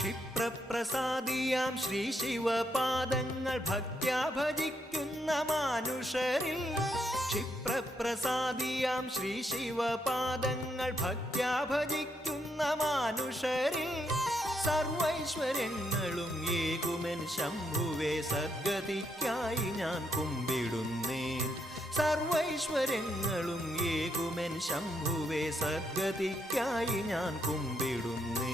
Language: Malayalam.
ക്ഷിപ്രപ്രസാദിയാം ശ്രീ ശിവപാദങ്ങൾ ഭക്ത്യാ ഭജിക്കുന്ന മാനുഷരിൽ ക്ഷിപ്രപ്രസാദിയാം ശ്രീ ശിവപാദങ്ങൾ ഭക്ത്യാ ഭജിക്കുന്ന മാനുഷരിൽ സർവൈശ്വര്യങ്ങളും ഏകുമെൻ ശംഭുവേ സദ്ഗതിക്കായി ഞാൻ കുമ്പിടുന്നേൻ സർവൈശ്വര്യങ്ങളും ഏകുമെൻ ശംഭുവേ സദ്ഗതിക്കായി ഞാൻ കുമ്പിടുന്നേൻ